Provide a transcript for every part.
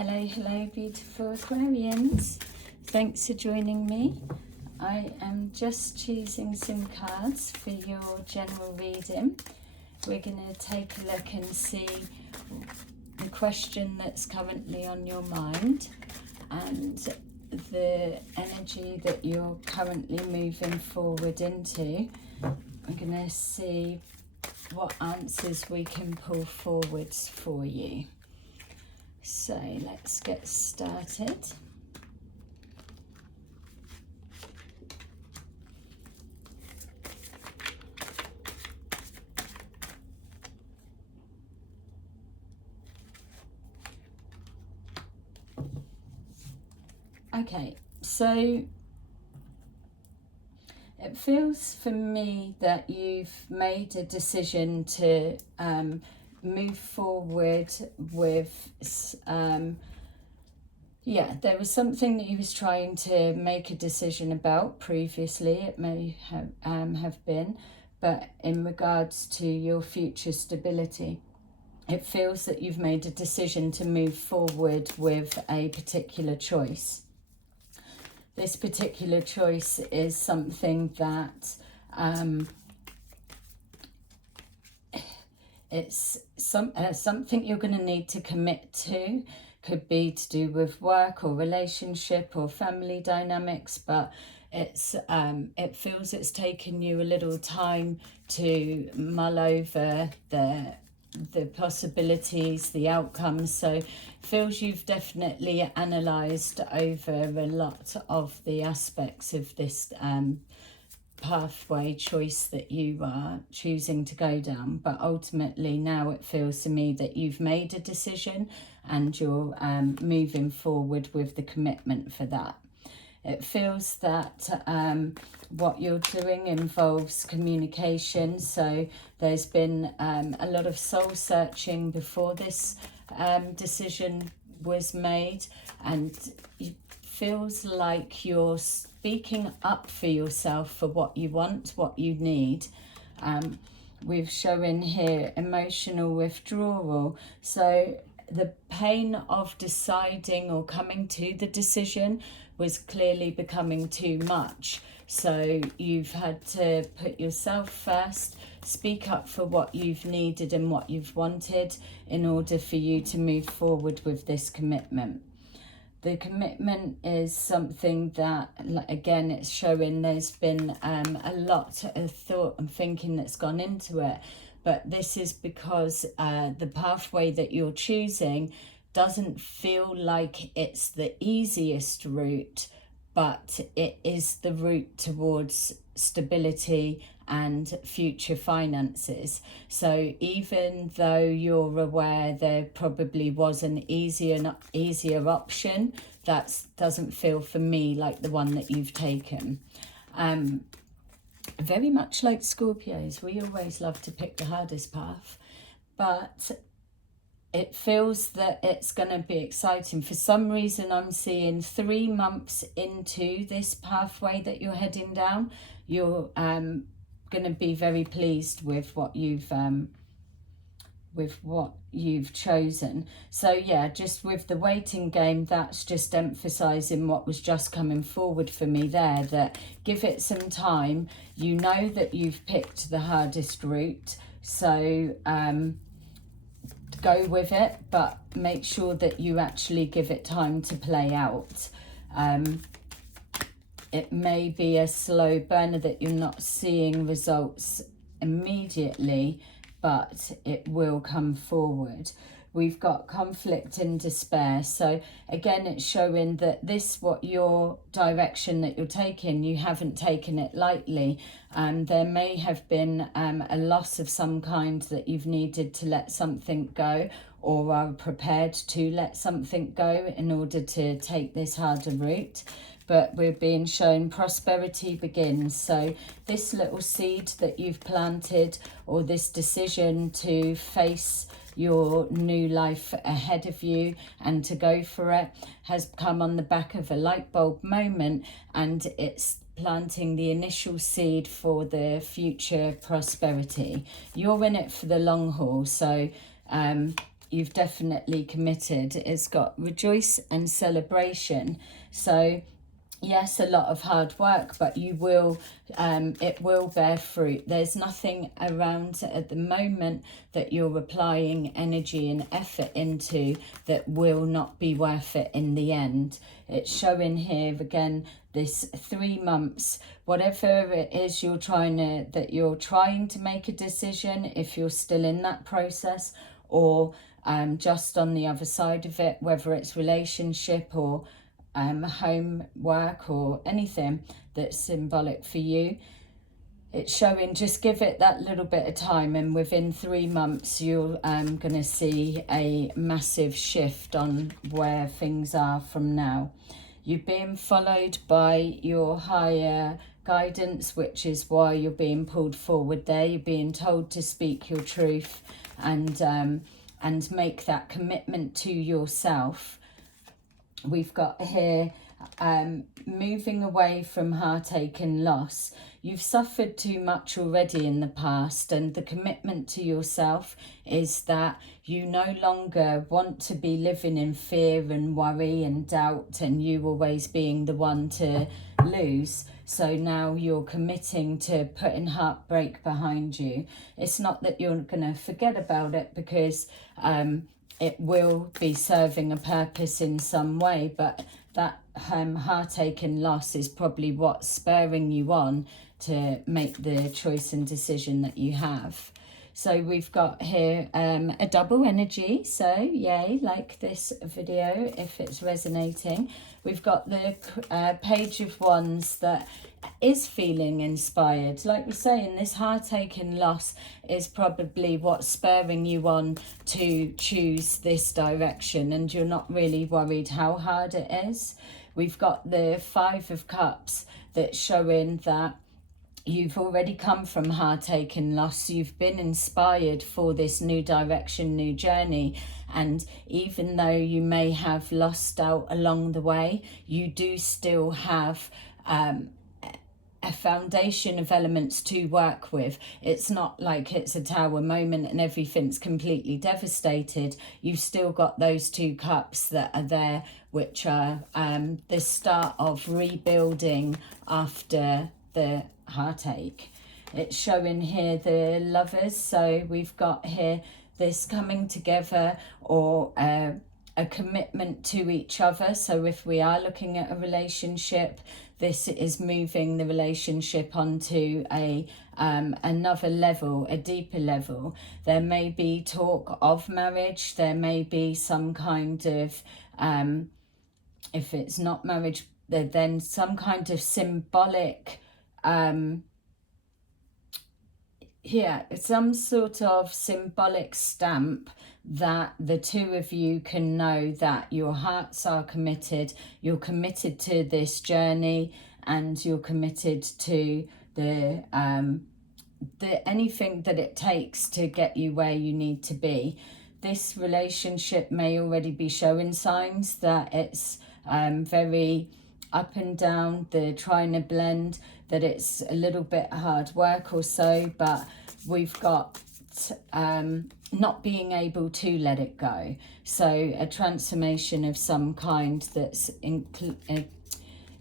Hello, beautiful Aquarians. Thanks for joining me. I am just choosing some cards for your general reading. We're going to take a look and see the question that's currently on your mind and the energy that you're currently moving forward into. I'm going to see what answers we can pull forwards for you. So let's get started. Okay, so it feels for me that you've made a decision to move forward with, there was something that you was trying to make a decision about previously. It may have been, but in regards to your future stability, it feels that you've made a decision to move forward with a particular choice. This particular choice is something that it's something you're going to need to commit to. Could be to do with work or relationship or family dynamics, but it's it feels it's taken you a little time to mull over the possibilities, the outcomes. So it feels you've definitely analysed over a lot of the aspects of this pathway choice that you are choosing to go down, but ultimately now it feels to me that you've made a decision and you're moving forward with the commitment for that. It feels that what you're doing involves communication, so there's been a lot of soul searching before this decision was made, and it feels like you're speaking up for yourself for what you want, what you need. We've shown here emotional withdrawal, so the pain of deciding or coming to the decision was clearly becoming too much. So you've had to put yourself first, speak up for what you've needed and what you've wanted in order for you to move forward with this commitment. The commitment is something that, again, it's showing there's been a lot of thought and thinking that's gone into it. But this is because the pathway that you're choosing doesn't feel like it's the easiest route, but it is the route towards stability and future finances. So even though you're aware there probably was an easier option, that doesn't feel for me like the one that you've taken. Very much like Scorpios, we always love to pick the hardest path, but it feels that it's going to be exciting. For some reason, I'm seeing 3 months into this pathway that you're heading down, you're going to be very pleased with what you've chosen. So yeah, just with the waiting game, that's just emphasizing what was just coming forward for me there, that give it some time. You know that you've picked the hardest route, so go with it, but make sure that you actually give it time to play out. It may be a slow burner that you're not seeing results immediately, but it will come forward. We've got conflict and despair. So again, it's showing that your direction that you're taking, you haven't taken it lightly. There may have been a loss of some kind that you've needed to let something go, or are prepared to let something go in order to take this harder route. But we're being shown prosperity begins. So this little seed that you've planted, or this decision to face your new life ahead of you and to go for it, has come on the back of a light bulb moment, and it's planting the initial seed for the future prosperity. You're in it for the long haul, so you've definitely committed. It's got rejoice and celebration. So yes, a lot of hard work, but you will, it will bear fruit. There's nothing around at the moment that you're applying energy and effort into that will not be worth it in the end. It's showing here again, this 3 months, whatever it is you're trying to make a decision, if you're still in that process, or just on the other side of it, whether it's relationship or home, work, or anything that's symbolic for you. It's showing, just give it that little bit of time, and within 3 months you're going to see a massive shift on where things are from now. You're being followed by your higher guidance, which is why you're being pulled forward there. You're being told to speak your truth and make that commitment to yourself. We've got here moving away from heartache and loss. You've suffered too much already in the past, and the commitment to yourself is that you no longer want to be living in fear and worry and doubt, and you always being the one to lose. So now you're committing to putting heartbreak behind you. It's not that you're going to forget about it, because it will be serving a purpose in some way, but that heartache and loss is probably what's spurring you on to make the choice and decision that you have. So we've got here a double energy, so yay, like this video if it's resonating. We've got the Page of Wands that is feeling inspired. Like we say, in this heartache and loss is probably what's spurring you on to choose this direction, and you're not really worried how hard it is. We've got the Five of Cups that's showing that you've already come from heartache and loss. You've been inspired for this new direction, new journey. And even though you may have lost out along the way, you do still have a foundation of elements to work with. It's not like it's a tower moment and everything's completely devastated. You've still got those 2 cups that are there, which are the start of rebuilding after the heartache. It's showing here the Lovers, so we've got here this coming together or a commitment to each other. So if we are looking at a relationship, this is moving the relationship onto a another level, a deeper level. There may be talk of marriage, there may be some kind of if it's not marriage, then some kind of symbolic some sort of symbolic stamp that the 2 of you can know that your hearts are committed, you're committed to this journey, and you're committed to the anything that it takes to get you where you need to be. This relationship may already be showing signs that it's very up and down, they're trying to blend, that it's a little bit hard work or so, but we've got not being able to let it go. So a transformation of some kind that's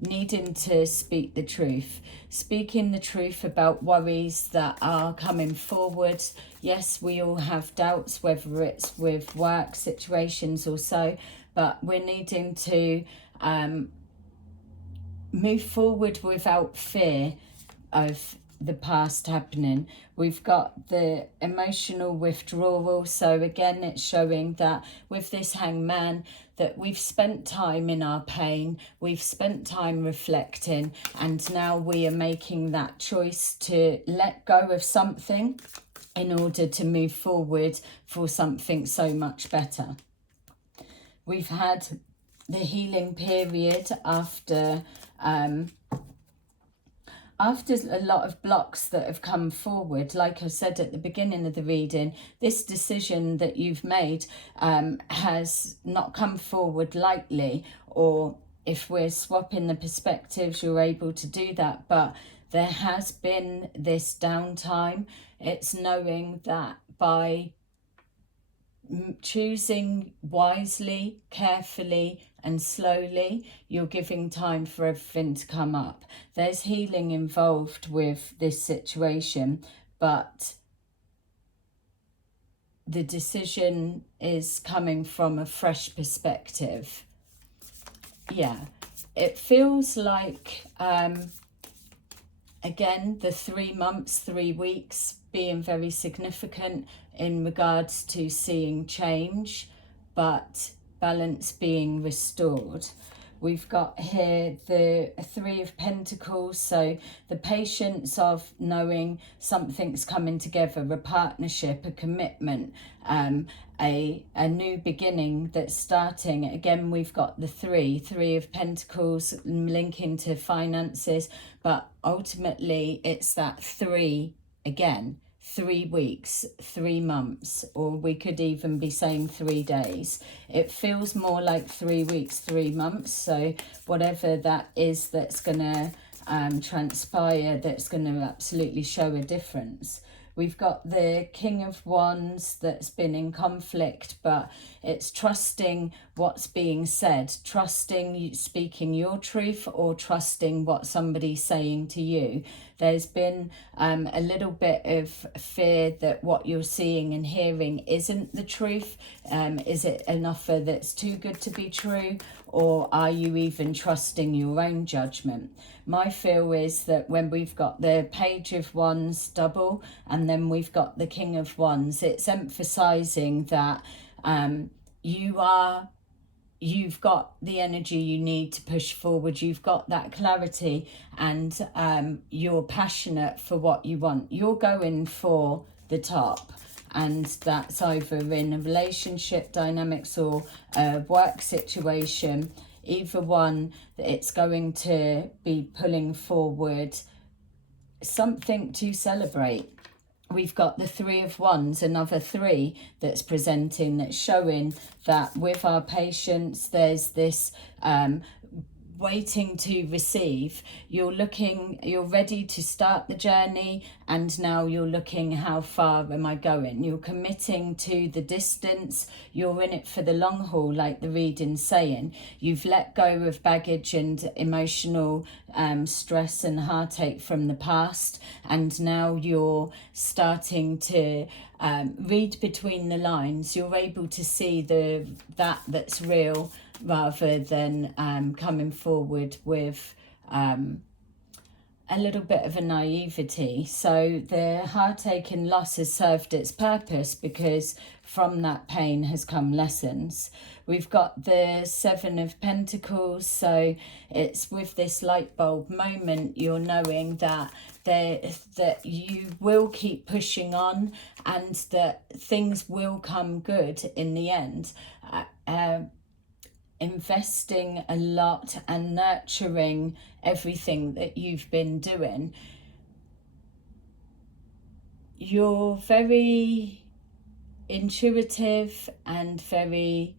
needing to speak the truth. Speaking the truth about worries that are coming forward. Yes, we all have doubts, whether it's with work situations or so, but we're needing to move forward without fear of the past happening. We've got the emotional withdrawal, so again it's showing that with this Hangman, that we've spent time in our pain, we've spent time reflecting, and now we are making that choice to let go of something in order to move forward for something so much better. We've had the healing period after a lot of blocks that have come forward. Like I said at the beginning of the reading, this decision that you've made has not come forward lightly, or if we're swapping the perspectives, you're able to do that, but there has been this downtime. It's knowing that by choosing wisely, carefully and slowly. You're giving time for everything to come up. There's healing involved with this situation, but the decision is coming from a fresh perspective. Yeah, it feels like, again, the 3 months, 3 weeks being very significant in regards to seeing change, but balance being restored. We've got here the 3 of Pentacles, so the patience of knowing something's coming together, a partnership, a commitment, a new beginning that's starting. Again, we've got the 3 of Pentacles linking to finances, but ultimately it's that 3 again. 3 weeks, 3 months, or we could even be saying 3 days. It feels more like 3 weeks, 3 months. So whatever that is that's going to transpire, that's going to absolutely show a difference. We've got the King of Wands that's been in conflict, but it's trusting what's being said, trusting speaking your truth or trusting what somebody's saying to you. There's been a little bit of fear that what you're seeing and hearing isn't the truth. Is it an offer that's too good to be true? Or are you even trusting your own judgment? My feel is that when we've got the Page of Wands double and then we've got the King of Wands, it's emphasizing that you've got the energy you need to push forward. You've got that clarity and you're passionate for what you want. You're going for the top. And that's either in a relationship dynamics or a work situation. Either one, it's going to be pulling forward something to celebrate. We've got the 3 of Wands, another 3 that's presenting, that's showing that with our patience, there's this waiting to receive. You're ready to start the journey, and now you're looking, how far am I going? You're committing to the distance. You're in it for the long haul, like the reading's saying. You've let go of baggage and emotional stress and heartache from the past, and now you're starting to read between the lines. You're able to see that's real, rather than coming forward with a little bit of a naivety. So the heartache and loss has served its purpose, because from that pain has come lessons. We've got the 7 of Pentacles, so it's with this light bulb moment, you're knowing that you will keep pushing on and that things will come good in the end. Investing a lot and nurturing everything that you've been doing. You're very intuitive and very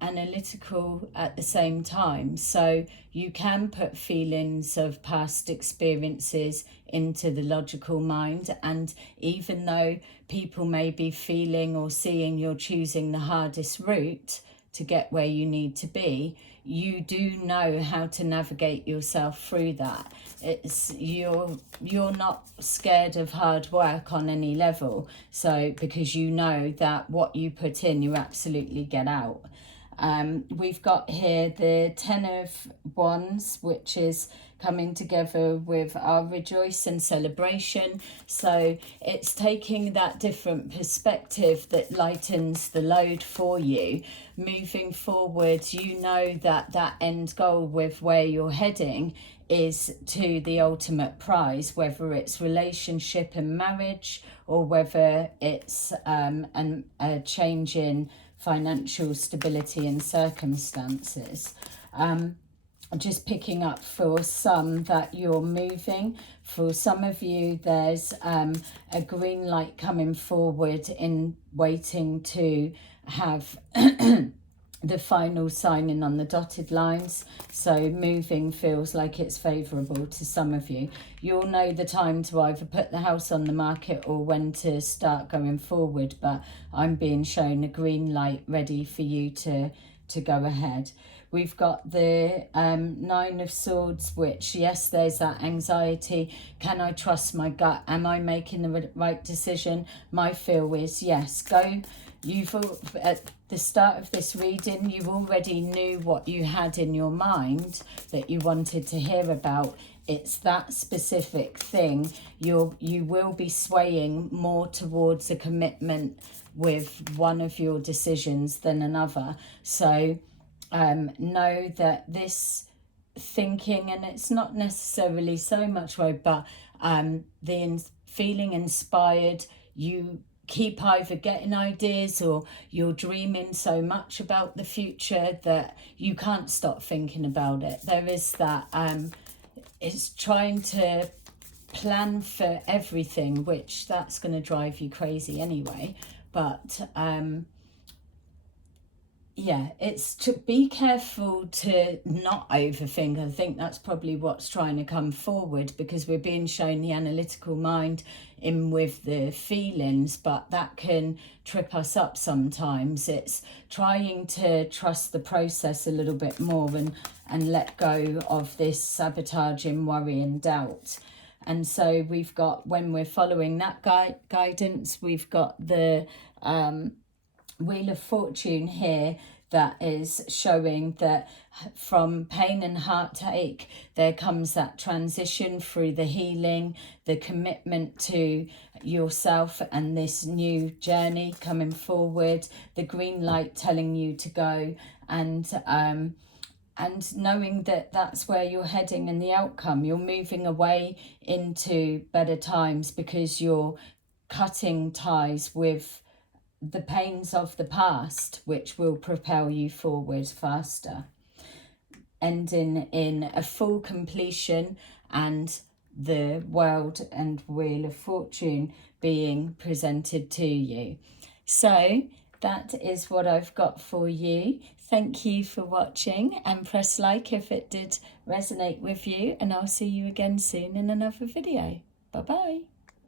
analytical at the same time, so you can put feelings of past experiences into the logical mind, and even though people may be feeling or seeing you're choosing the hardest route to get where you need to be, you do know how to navigate yourself through that. You're not scared of hard work on any level, so because you know that what you put in, you absolutely get out. We've got here the 10 of Wands, which is coming together with our rejoice and celebration. So it's taking that different perspective that lightens the load for you. Moving forward, you know that end goal with where you're heading is to the ultimate prize, whether it's relationship and marriage, or whether it's a change in financial stability and circumstances. Just picking up for some that you're moving. For some of you, there's a green light coming forward in waiting to have the the final signing on the dotted lines. So moving feels like it's favourable to some of you. You'll know the time to either put the house on the market or when to start going forward, but I'm being shown a green light ready for you to go ahead. We've got the 9 of Swords, which, yes, there's that anxiety. Can I trust my gut? Am I making the right decision? My feel is yes. Go. At the start of this reading, you already knew what you had in your mind that you wanted to hear about. It's that specific thing. You will be swaying more towards a commitment with one of your decisions than another. So know that this thinking, and it's not necessarily so much right, but feeling inspired, you keep either getting ideas or you're dreaming so much about the future that you can't stop thinking about it. There is that it's trying to plan for everything, which that's going to drive you crazy anyway. But yeah, it's to be careful to not overthink. I think that's probably what's trying to come forward, because we're being shown the analytical mind in with the feelings, but that can trip us up sometimes. It's trying to trust the process a little bit more and let go of this sabotaging worry and doubt. And so we've got, when we're following that guidance, we've got the Wheel of Fortune here that is showing that from pain and heartache there comes that transition through the healing, the commitment to yourself and this new journey coming forward, the green light telling you to go, and knowing that that's where you're heading and the outcome. You're moving away into better times because you're cutting ties with the pains of the past, which will propel you forward faster. Ending in a full completion and the World and Wheel of Fortune being presented to you. So that is what I've got for you. Thank you for watching, and press like if it did resonate with you, and I'll see you again soon in another video. Bye bye.